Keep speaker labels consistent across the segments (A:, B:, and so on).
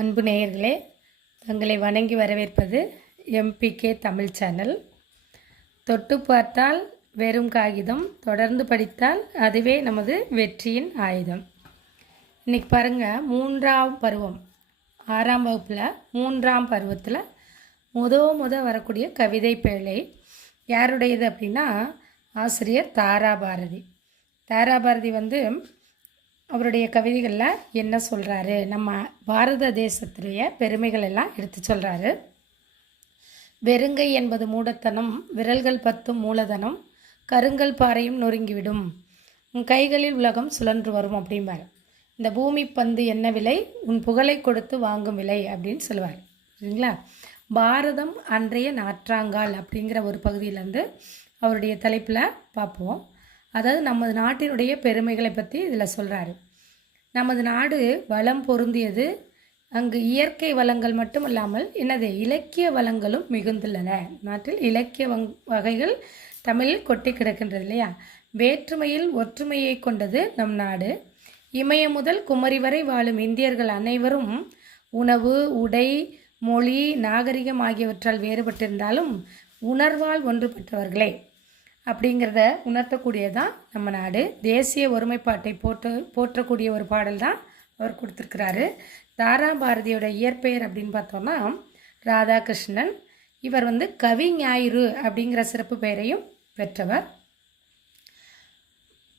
A: அன்பு நேயர்களே தங்களை வணங்கி வரவேற்பது எம்பிகே தமிழ் சேனல். தொட்டு பார்த்தால் வெறும் காகிதம் தொடர்ந்து படித்தால் அதுவே நமது வெற்றியின் ஆயுதம். இன்னைக்கு பாருங்கள் மூன்றாம் பருவம். ஆறாம் வகுப்பில் மூன்றாம் பருவத்தில் முத முத வரக்கூடிய கவிதை பேழை யாருடையது அப்படின்னா ஆசிரியர் தாராபாரதி தாராபாரதி வந்து அவருடைய கவிதைகளில் என்ன சொல்கிறாரு நம்ம பாரத தேசத்துடைய பெருமைகள் எல்லாம் எடுத்து சொல்கிறாரு வெறுங்கை என்பது மூடத்தனம் விரல்கள் பத்தும் மூலதனம் கருங்கல் பாறையும் நொறுங்கிவிடும். உன் கைகளில் உலகம் சுழன்று வரும் அப்படிம்பார். இந்த பூமி பந்து என்ன விலை? உன் புகழை கொடுத்து வாங்கும் விலை அப்படின்னு சொல்லுவார். சரிங்களா? பாரதம் அன்றைய நாற்றாங்கால் அப்படிங்கிற ஒரு பகுதியிலேருந்து அவருடைய தலைப்பில் பார்ப்போம். அதாவது நமது நாட்டினுடைய பெருமைகளை பற்றி இதில் சொல்கிறாரு நமது நாடு வளம் பொருந்தியது. அங்கு இயற்கை வளங்கள் மட்டும் இல்லாமல் என்னது? இலக்கிய வளங்களும் மிகுந்துள்ளன. நாட்டில் இலக்கிய வங் வகைகள் தமிழில் கொட்டி கிடக்கின்றது இல்லையா? வேற்றுமையில் ஒற்றுமையை கொண்டது நம் நாடு. இமயம் முதல் குமரி வரை வாழும் இந்தியர்கள் அனைவரும் உணவு உடை மொழி நாகரிகம் ஆகியவற்றால் வேறுபட்டிருந்தாலும் உணர்வால் ஒன்றுபட்டவர்களே அப்படிங்கிறத உணர்த்தக்கூடியதான் நம்ம நாடு. தேசிய ஒருமைப்பாட்டை போற்று போற்றக்கூடிய ஒரு பாடல் தான் அவர் கொடுத்துருக்கிறாரு. தாரா பாரதியோட இயற்பெயர் அப்படின்னு பார்த்தோம்னா ராதாகிருஷ்ணன். இவர் வந்து கவி ஞாயிறு அப்படிங்கிற சிறப்பு பெயரையும் பெற்றவர்.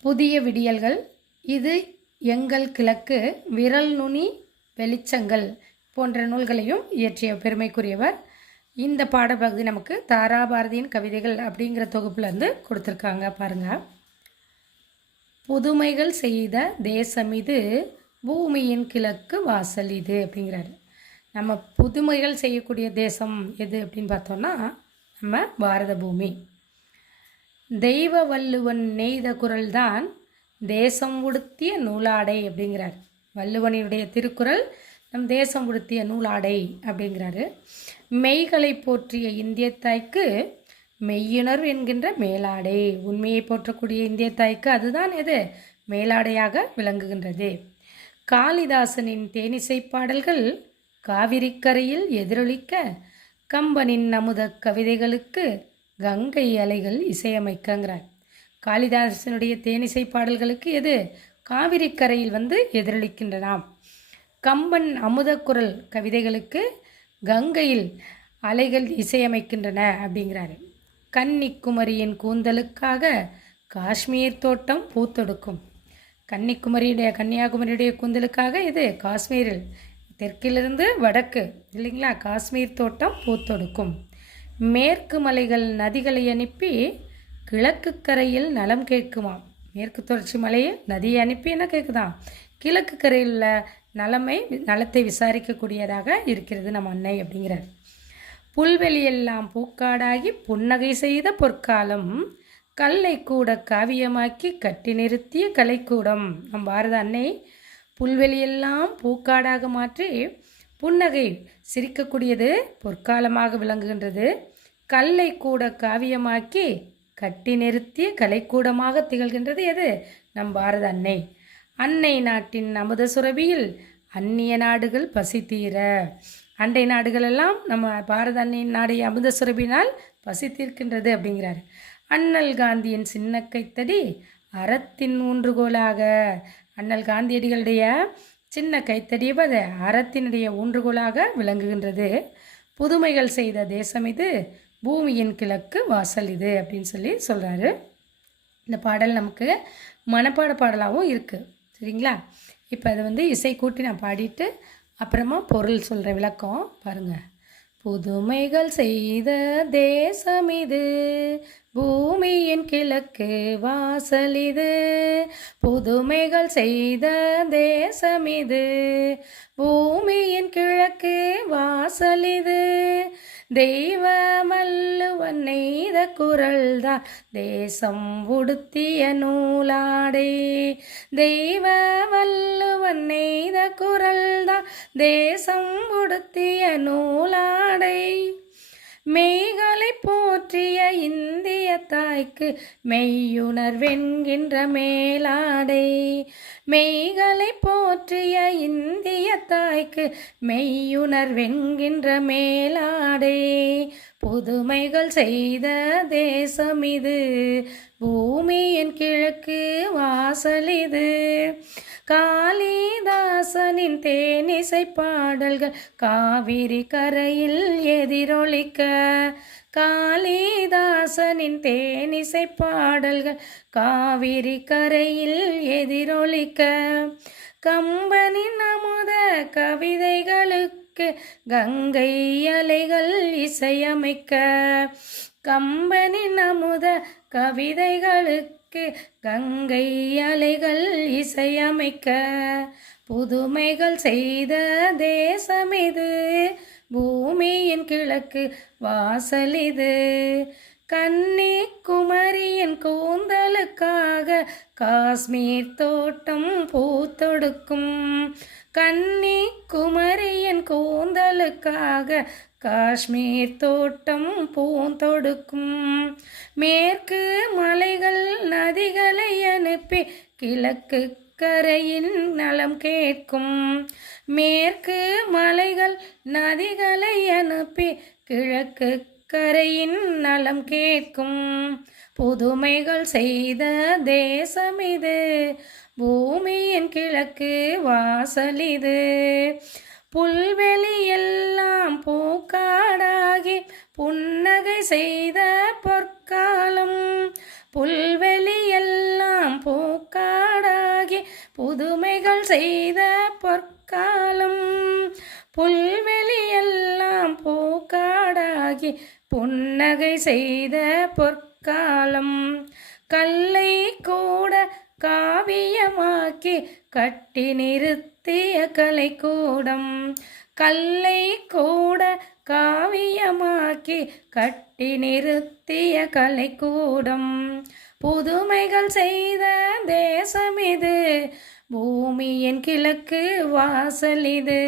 A: புதிய விடியல்கள் இது எங்கள் கிழக்கு விரல் நுனி வெளிச்சங்கள் போன்ற நூல்களையும் இயற்றிய பெருமைக்குரியவர். இந்த பாடப்பகுதி நமக்கு தாராபாரதியின் கவிதைகள் அப்படிங்கிற தொகுப்புலேருந்து கொடுத்துருக்காங்க பாருங்கள் புதுமைகள் செய்த தேசம் இது பூமியின் கிழக்கு வாசல் இது அப்படிங்கிறாரு. நம்ம புதுமைகள் செய்யக்கூடிய தேசம் எது அப்படின்னு பார்த்தோம்னா நம்ம பாரத பூமி. தெய்வ வள்ளுவன் நெய்த குரல் தான் தேசம் உடுத்திய நூலாடை அப்படிங்கிறார். வள்ளுவனினுடைய திருக்குறள் நம் தேசம் உடுத்திய நூலாடை அப்படிங்கிறாரு. மெய்களை போற்றிய இந்திய தாய்க்கு மெய்யுணர்வு என்கின்ற மேலாடை. உண்மையை போற்றக்கூடிய இந்திய தாய்க்கு அதுதான் எது? மேலாடையாக விளங்குகின்றது. காளிதாசனின் தேனிசை பாடல்கள் காவிரிக்கரையில் எதிரொலிக்க கம்பனின் அமுத கவிதைகளுக்கு கங்கை அலைகள் இசையமைக்கங்கிறார். காளிதாசனுடைய தேனிசை பாடல்களுக்கு எது? காவிரிக்கரையில் வந்து எதிரொலிக்கின்றனாம் கம்பன் அமுதக்குரல் கவிதைகளுக்கு கங்கையில் அலைகள் இசையமைக்கின்றன அப்படிங்கிறாரு. கன்னிக்குமரியின் கூந்தலுக்காக காஷ்மீர் தோட்டம் பூத்தொடுக்கும். கன்னிக்குமரியுடைய கன்னியாகுமரியுடைய கூந்தலுக்காக இது காஷ்மீரில் தெற்கிலிருந்து வடக்கு இல்லைங்களா? காஷ்மீர் தோட்டம் பூத்தொடுக்கும். மேற்கு மலைகள் நதிகளை அனுப்பி கிழக்கு கரையில் நலம் கேட்குமாம். மேற்கு தொடர்ச்சி மலையை நதியை அனுப்பி என்ன கேட்குதான் கிழக்கு கரையில் உள்ள நலமை நலத்தை விசாரிக்கக்கூடியதாக இருக்கிறது நம் அன்னை அப்படிங்கிறார். புல்வெளியெல்லாம் பூக்காடாகி புன்னகை செய்த பொற்காலம் கல்லை கூட காவியமாக்கி கட்டி நிறுத்திய கலைக்கூடம். நம் பாரத அன்னை புல்வெளியெல்லாம் பூக்காடாக மாற்றி புன்னகை சிரிக்கக்கூடியது பொற்காலமாக விளங்குகின்றது. கல்லை கூட காவியமாக்கி கட்டி நிறுத்திய கலைக்கூடமாக திகழ்கின்றது எது? நம் பாரத அன்னை. அன்னை நாட்டின் அமுத சுரபியில் அந்நிய நாடுகள் பசி தீர அண்டை நாடுகளெல்லாம் நம்ம பாரத அன்னையின் நாடைய அமுத சுரபினால் பசி தீர்க்கின்றது அப்படிங்கிறாரு. அண்ணல் காந்தியின் சின்ன கைத்தடி அறத்தின் ஊன்றுகோலாக. அண்ணல் காந்தியடிகளுடைய சின்ன கைத்தடியவது அறத்தினுடைய ஊன்றுகோலாக விளங்குகின்றது? புதுமைகள் செய்த தேசம் இது பூமியின் கிழக்கு வாசல் இது அப்படின்னு சொல்லி சொல்கிறாரு இந்த பாடல் நமக்கு மனப்பாட பாடலாகவும் இருக்குது சரிங்களா? இப்போ அதை வந்து இசை கூட்டி நான் பாடிட்டு அப்புறமா பொருள் சொல்கிற விளக்கம் பாருங்கள் புதுமைகள் செய்த தேசம் இது பூமியின் கிழக்கு வாசல் இது. புதுமைகள் செய்த தேசம் இது பூமியின் கிழக்கு வாசல் இது. தெய்வமல்லுவன் நெய்த குரல்தான். தேசம் உடுத்திய நூலாடே. தெய்வமல்லுவன் நெய்த குரல்தான். தேசம் உடுத்திய நூலாடை. மெய்களை போற்றிய இந்திய தாய்க்கு மெய்யுணர்வென்கின்ற மேலாடை. மெய்களை போற்றிய இந்திய தாய்க்கு மெய்யுணர்வென்கின்ற மேலாடே. புதுமைகள் செய்த தேசம் இது பூமியின் கிழக்கு வாசல் இது. காளிதாசனின் தேனிசை பாடல்கள் காவிரி கரையில் எதிரொலிக்க காளிதாசனின் தேனிசை பாடல்கள் காவிரி கரையில் எதிரொலிக்க. கம்பனின் அமுத கவிதைகளுக்கு கங்கை அலைகள் இசையமைக்க. கம்பனின் அமுத கவிதைகளுக்கு கங்கை அலைகள் இசையமைக்க. புதுமைகள் செய்த தேசமிது பூமியின் கிழக்கு வாசலிது. கன்னிக்குமரியின் கூந்தலுக்காக காஷ்மீர் தோட்டம் பூத்தொடுக்கும். கன்னிக்குமரியின் கூந்தலுக்காக காஷ்மீர் தோட்டம் பூந்தொடுக்கும். மேற்கு மலைகள் நதிகளை அனுப்பி கிழக்கு கரையின் நலம் கேட்கும். மேற்கு மலைகள் நதிகளை அனுப்பி கிழக்கு கரையின் நலம் கேட்கும். புதுமைகள் செய்த தேசம் இது. பூமியின் கிழக்கு வாசலிது புல்வெளி எல்லாம் பூக்காடாகி புன்னகை செய்த செய்த பொற்காலம் புல்வெளியெல்லாம் பூக்காடாகி புன்னகை செய்த பொற்காலம் கல்லை கூட காவியமாக்கி கட்டி நிறுத்திய கலைக்கூடம் கல்லை கூட காவியமாக்கி கட்டி நிறுத்திய கலைக்கூடம். புதுமைகள் செய்த தேசம் இது பூமியின் கிழக்கு வாசல் இது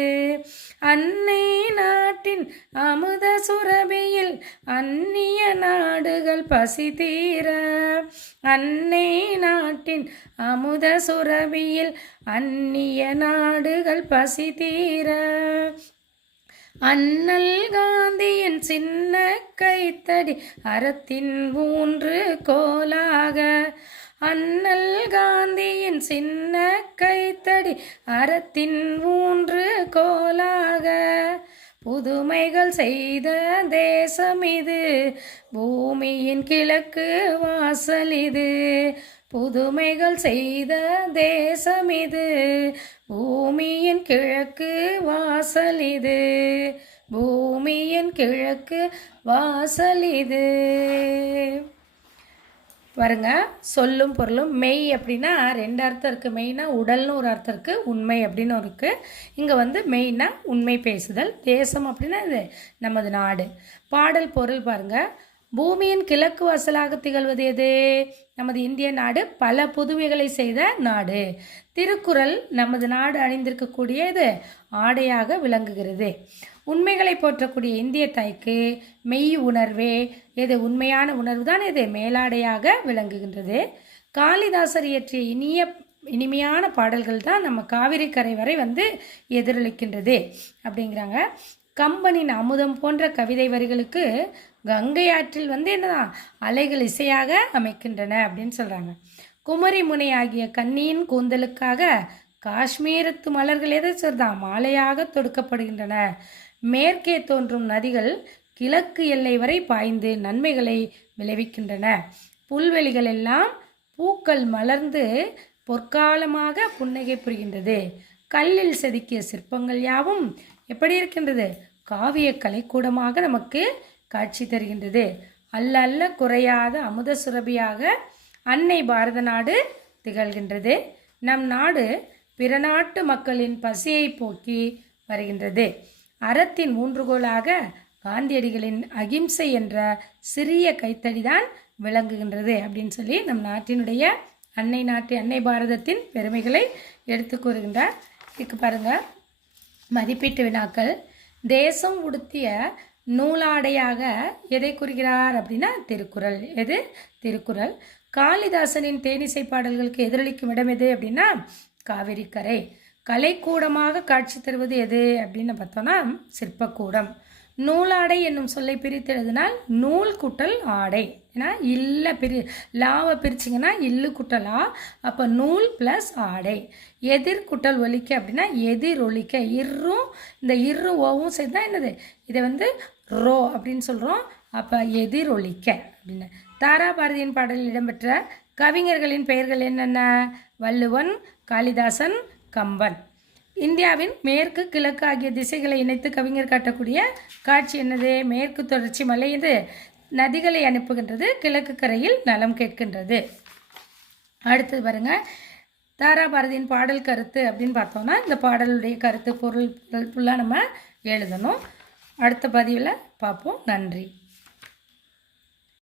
A: அன்னை நாட்டின் அமுத சுரபியில் அந்நிய நாடுகள் பசி தீர. அன்னை நாட்டின் அமுத சுரபியில் அந்நிய நாடுகள் பசி தீர. அண்ணல் காந்தியின் சின்ன கைத்தடி அறத்தின் ஊன்று கோலாக. அண்ணல் காந்தியின் சின்ன கைத்தடி அறத்தின் ஊன்று கோலாக. புதுமைகள் செய்த தேசம் இது பூமியின் கிழக்கு வாசல் இது. புதுமைகள் செய்த தேசம் இது பூமியின் கிழக்கு வாசல் இது பூமியின் கிழக்கு வாசல் இது பாருங்க சொல்லும் பொருளும் மெய் அப்படின்னா ரெண்டு அர்த்தம் இருக்குது மெய்னா உடல்னு ஒரு அர்த்தம் இருக்குது உண்மை அப்படின்னு இருக்குது இங்கே வந்து மெய்னா உண்மை பேசுதல். தேசம் அப்படின்னா இது நமது நாடு. பாடல் பொருள் பாருங்கள் பூமியின் கிழக்கு வாசலாக திகழ்வது எது? நமது இந்திய நாடு பல புதுமைகளை செய்த நாடு. திருக்குறள் நமது நாடு அணிந்திருக்கக்கூடியது ஆடையாக விளங்குகிறது. உண்மைகளை போற்றக்கூடிய இந்திய தாய்க்கு மெய் உணர்வே எது? உண்மையான உணர்வு தான் இது. மேலாடையாக விளங்குகின்றது. காளிதாசர் இயற்றிய இனிய இனிமையான பாடல்கள் தான் நம்ம காவிரி கரை வரை வந்து எதிரொலிக்கின்றது. அப்படிங்கிறாங்க. கம்பனின் அமுதம் போன்ற கவிதை வரிகளுக்கு கங்கை ஆற்றில் வந்து என்னதான்? அலைகள் இசையாக அமைக்கின்றன அப்படின்னு சொல்கிறாங்க குமரி முனை ஆகிய கன்னியின் கூந்தலுக்காக காஷ்மீரத்து மலர்கள் எதை? சொல்தான் மாலையாக தொடுக்கப்படுகின்றன. மேற்கே தோன்றும் நதிகள் கிழக்கு எல்லை வரை பாய்ந்து நன்மைகளை விளைவிக்கின்றன. புல்வெளிகள் எல்லாம் பூக்கள் மலர்ந்து பொற்காலமாக புன்னகை புரிகின்றது. கல்லில் செதுக்கிய சிற்பங்கள் யாவும் எப்படி இருக்கின்றது? காவிய கலைக்கூடமாக நமக்கு காட்சி தருகின்றது. அல்ல அல்ல குறையாத அமுத சுரபியாக அன்னை பாரத நாடு திகழ்கின்றது. நம் நாடு பிற நாட்டு மக்களின் பசியை போக்கி வருகின்றது. அறத்தின் ஊன்றுகோலாக காந்தியடிகளின் அகிம்சை என்ற சிறிய கைத்தடிதான் விளங்குகின்றது அப்படின்னு சொல்லி நம் நாட்டினுடைய அன்னை நாட்டு அன்னை பாரதத்தின் பெருமைகளை எடுத்து கூறுகின்றார். இதுக்கு பாருங்கள் மதிப்பீட்டு வினாக்கள். தேசம் உடுத்திய நூலாடையாக எதை குறிக்கிறார் அப்படின்னா திருக்குறள். எது? திருக்குறள். காளிதாசனின் தேனிசை பாடல்களுக்கு எதிரொலிக்கும் இடம் எது அப்படின்னா காவிரிக்கரை. கலைக்கூடமாக காட்சி தருவது எது அப்படின்னு பார்த்தோன்னா சிற்பக்கூடம். நூலாடை என்னும் சொல்லை பிரித்து எழுதினால் நூல் குட்டல் ஆடை. ஏன்னா இல்லை பிரி லாவை பிரிச்சிங்கன்னா இல்லு குட்டலா அப்போ நூல் ப்ளஸ் ஆடை. எதிர் குட்டல் ஒலிக்க அப்படின்னா எதிர் ஒலிக்க இர்ரும் இந்த இர்ரு ஓவும் சேர்ந்தா என்னது? இதை வந்து ரோ அப்படின்னு சொல்கிறோம் அப்போ எதிரொலிக்க அப்படின்னு. தாரா பாரதியின் பாடலில் இடம்பெற்ற கவிஞர்களின் பெயர்கள் என்னென்ன? வள்ளுவன் காளிதாசன் கம்பன். இந்தியாவின் மேற்கு கிழக்கு ஆகிய திசைகளை இணைத்து கவிஞர் காட்டக்கூடிய காட்சி என்னது? மேற்கு தொடர்ச்சி மலை இது. நதிகளை அனுப்புகின்றது கிழக்கு கரையில் நலம் கேட்கின்றது. அடுத்தது பாருங்க. தாரா பாரதியின் பாடல் கருத்து அப்படின்னு பார்த்தோம்னா இந்த பாடலுடைய கருத்து பொருள் ஃபுல்லாக நம்ம எழுதணும். அடுத்த பதிவில் பார்ப்போம். நன்றி.